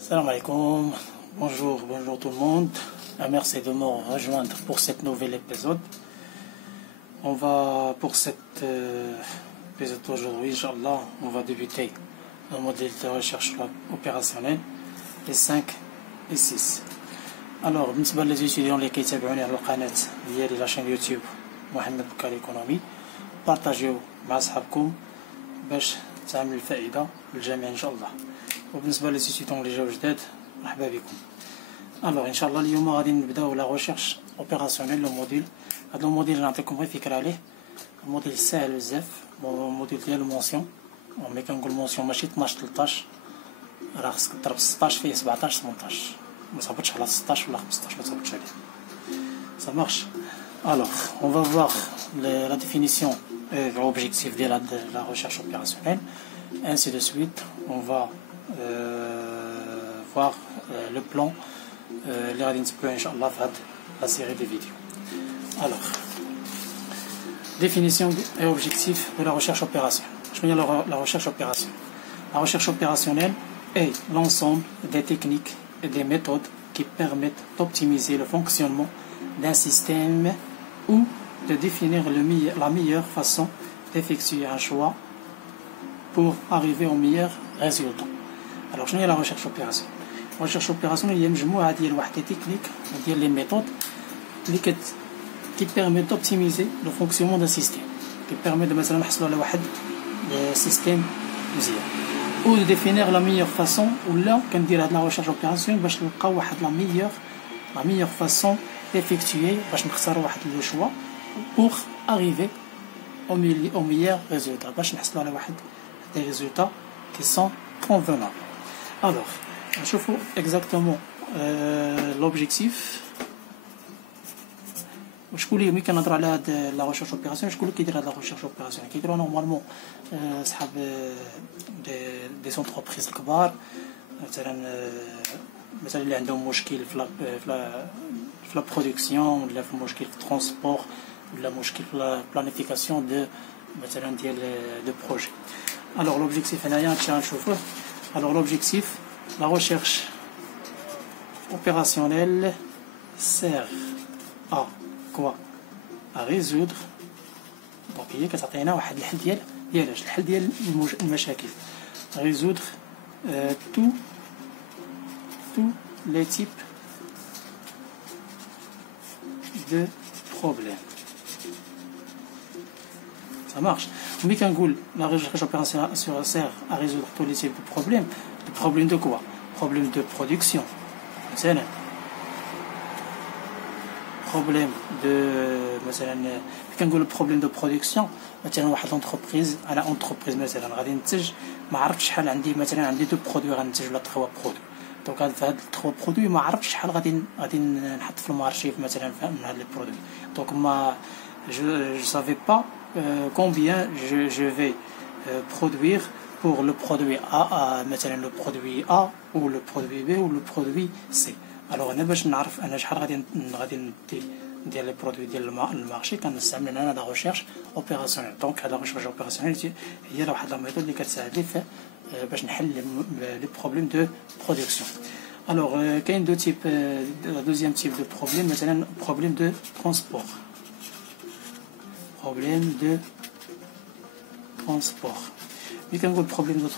Salam alaikum, bonjour tout le monde. Merci de me rejoindre pour cette nouvelle épisode. On va pour cet épisode aujourd'hui, Inch'Allah, on va débuter le modèle de recherche opérationnelle les 5 et 6. Alors, بالنسبة للإيتيديون اللي كيتابعوني على القناة ديالي لا شين يوتيوب محمد بكار ايكونومي، بارطاجيو مع صحابكم باش تعمل الفائدة للجميع إن شاء الله. وبالنسبة للإيتيديون اللي جاو جداد مرحبا بكم. الوغ ان شاء الله اليوم غادي نبداو لا ريشيرش اوبيراسيونيل لو موديل. هذا الموديل نعطيكم غير فكره عليه. الموديل ساهل بزاف، الموديل ديال المونسيون، ملي كنقول مونسيون ماشي 12 13 راه خصك تضرب 16 فيه 17 18، ما صابتش على 16 ولا 15 ما صابتش عليه. Ça marche. Alors, on va voir la définition et l'objectif de la recherche opérationnelle, ainsi de suite. On va voir le plan اللي غادي نتبعو ان شاء الله في هاد لا سيري دي فيديو. Alors, définition et objectif de la recherche opérationnelle. شنو هي la recherche opérationnelle? La recherche opérationnelle est l'ensemble des techniques et des méthodes qui permettent d'optimiser le fonctionnement d'un système ou de définir la meilleure façon d'effectuer un choix pour arriver au meilleur résultat. Alors, شنو هي la recherche opérationnelle? La recherche opérationnelle هي مجموعة ديال واحد لي تكنيك وديال لي ميثود اللي qui permet d'optimiser le fonctionnement d'un système, qui permet de مثلا نحصلوا على واحد سيستيم مزيان ou de définir la meilleure façon ولا كندير هاد la recherche opérationnelle باش نلقاو واحد la meilleure façon d'effectuer باش نختاروا واحد لو choix pour arriver au meilleur résultat باش نحصلوا على واحد des résultats qui sont convenables. Alors, نشوفوا exactement l'objectif. وشكون اللي كنهضر على هاد لا ريشيرش اوبيراسيون؟ شكون اللي كيدير هاد لا ريشيرش اوبيراسيون؟ كيديروها نورمالمون صحاب دي سونتربريز الكبار، مثلا اللي عندهم مشكل في لا برودكسيون، ولا في مشكل في الترونسبور، ولا مشكل في لا بلانيفيكاسيون دو مثلا ديال دو بروجي. الوغ لوبجيكتيف هنايا هادشي غنشوفوه. الوغ لوبجيكتيف la recherche opérationnelle sert à quoi? À résoudre. Donc هي كتعطينا واحد الحل ديالاش الحل ديال المشاكل. résoudre tous les types de problèmes. Ça marche. ملي كنقول la recherche opérationnelle sert à résoudre tous les types de problèmes. Problème de quoi? Problème de production. مثلا problème de مثلا كنقول problème de production. مثلا واحد لونتربريز، انا اونتربريز مثلا غادي ننتج، ما عرفتش شحال عندي، مثلا عندي دو برودوي غننتج ولا 3 برودوي. دونك هاد 3 برودوي ما عرفتش شحال غادي نحط في المارشي مثلا من هاد لي برودوي. دونك ما je savais pas combien je vais produire pour le produit A, مثلا le produit A ou le produit B ou le produit C. alors انا باش نعرف انا شحال غادي ندير لي برودوي ديال المارشي كنستعمل انا لا ريشيرش اوبيراسيونيل. دونك هاد لا ريشيرش اوبيراسيونيل هي واحد لا ميثود اللي كتساعد لي باش نحل لي بروبليم دو برودكسيون. alors كاين دو تيب، دوزيام تيب دو بروبليم، مثلا بروبليم دو ترونسبور. ملي كنقول بروبليم دو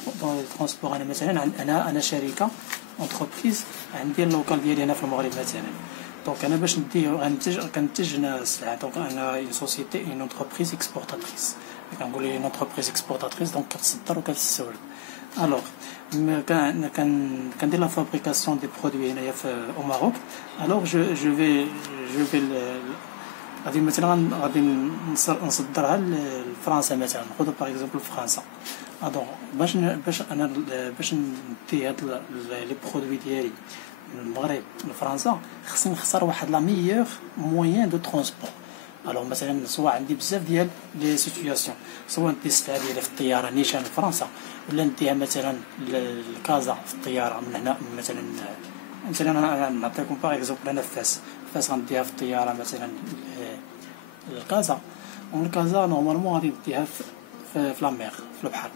ترونسبور، انا مثلا انا شركه اونتربريز عندي اللوكال ديالي هنا في المغرب مثلا. دونك انا باش كنتج هنا السلعه. دونك انا اون سوسيتي اون اونتربريز اكسبورتاتريس، كنقول اون اونتربريز اكسبورتاتريس دونك كتصدر وكتستورد. الوغ كندير لا فابريكاسيون دي برودوي هنايا في ماروك. الوغ جو في غادي مثلا غادي نصدرها لفرنسا مثلا، ناخذ باغ اكزومبل فرنسا. دونك باش ندي هاد لي برودوي ديالي من المغرب لفرنسا خصني نختار واحد لا ميور موين دو ترونسبور. الوغ مثلا سواء عندي بزاف ديال لي سيتوياسيون، سواء ندي السلعه ديالي في الطياره نيشان لفرنسا، ولا نديها مثلا لكازا في الطياره من هنا. مثلا نعطيكم باغ اكزومبل انا فاس غنديها في الطياره مثلا لكازا، ومن كازا نورمالمون غادي نديها في لاميغ في البحر.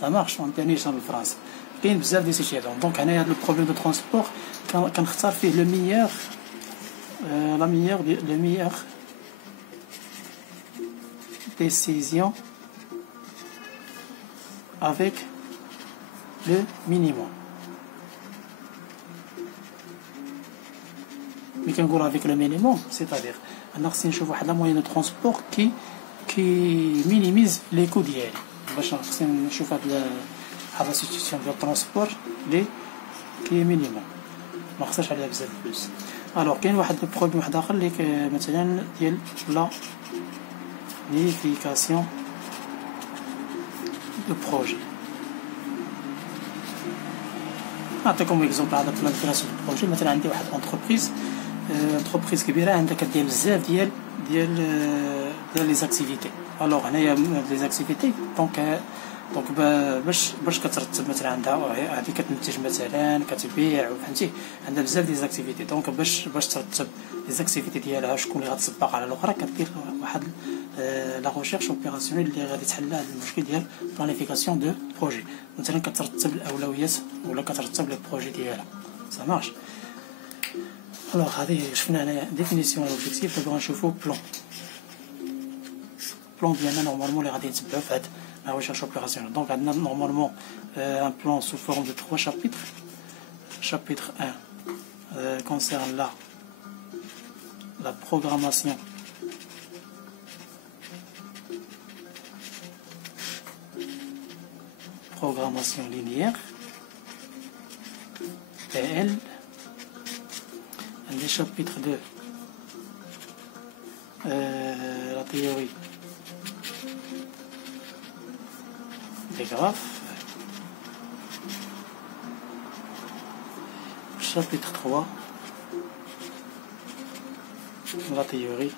ça marche. ما نديهاش لفرنسا. كاين بزاف دي سيتياسيون. دونك هنايا هاد لو بروبليم دو ترونسبور كنختار فيه لو ميور la meilleure décision avec le minimum. Mais quand on avec le minimum, c'est-à-dire on خصني نشوف واحد لا موين دو ترونسبور كي مينيميز لي كو ديالي باش خصني نشوف هاد لا سيتياسيون ديال الترونسبور لي كي مينيموم ما خسرش عليها بزاف الفلوس. الوغ كاين واحد البروبليم واحد اخر اللي مثلا ديال لا نيفيكاسيون دو بروجي. نعطيكم اكزومبل على بلانيفيكاسيون دو بروجي. مثلا عندي واحد انتربريز كبيره عندها كدير بزاف ديال لي زاكتيفيتي. الوغ هنايا لي زاكتيفيتي دونك باش كترتب مثلا عندها هذه كتنتج مثلا كتبيع فهمتي عندها بزاف ديال زاكتيفيتي. دونك باش ترتب لي زاكتيفيتي ديالها شكون اللي غتسبق على الاخرى كدير واحد لا ريشيرش اوبيراسيونيل اللي غادي تحل هذا المشكل ديال بلانيفيكاسيون دو بروجي. مثلا كترتب الاولويات ولا كترتب لي بروجي ديالها سا مارش. الوغ هذه شفنا هنايا ديفينيسيون اوبجيكتيف. دابا غنشوفو بلان ديالنا نورمالمون اللي غادي نتبعو في هاد la recherche opérationnelle. Donc, on a normalement un plan sous forme de 3 chapitres. Chapitre 1 concerne la programmation linéaire, PL. Et le chapitre 2 la théorie des graphes. Chapitre 3 la théorie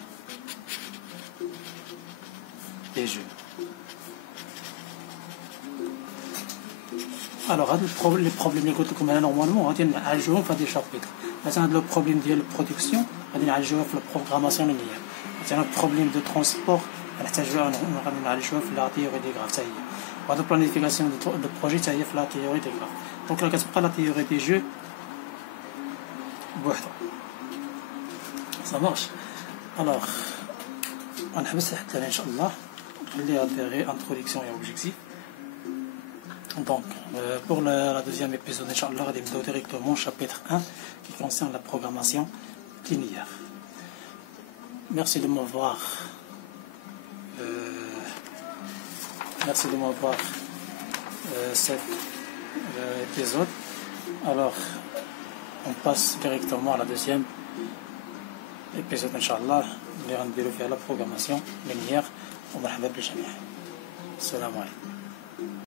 des jeux. Alors les problèmes اللي قلت لكم انا نورمالمون غادي نعالجوهم في هذا الشابيتر. مثلا هذا البروبليم ديال البرودكسيون غادي نعالجوه في البروغراماسيون لينيير. مثلا البروبليم دو ترونسبور غنحتاجوها غادي نعالجوها في لا تيوري دي غراف حتى هي. وهذا البلانيفيكاسيون دو بروجي حتى هي في لا تيوري دي غراف. دونك راه كتبقى لا تيوري دي جو بوحدها سا مارش. الوغ غنحبس حتى هنا ان شاء الله نخليها غير انتروداكسيون اي اوبجيكتيف. Donc, pour la deuxième épisode, Inch'Allah, on va directement au chapitre 1 qui concerne la programmation linéaire. Merci de m'avoir cet épisode. Alors, on passe directement à la deuxième épisode, Inch'Allah, on va faire la programmation linéaire. On va vous Salam alaikum.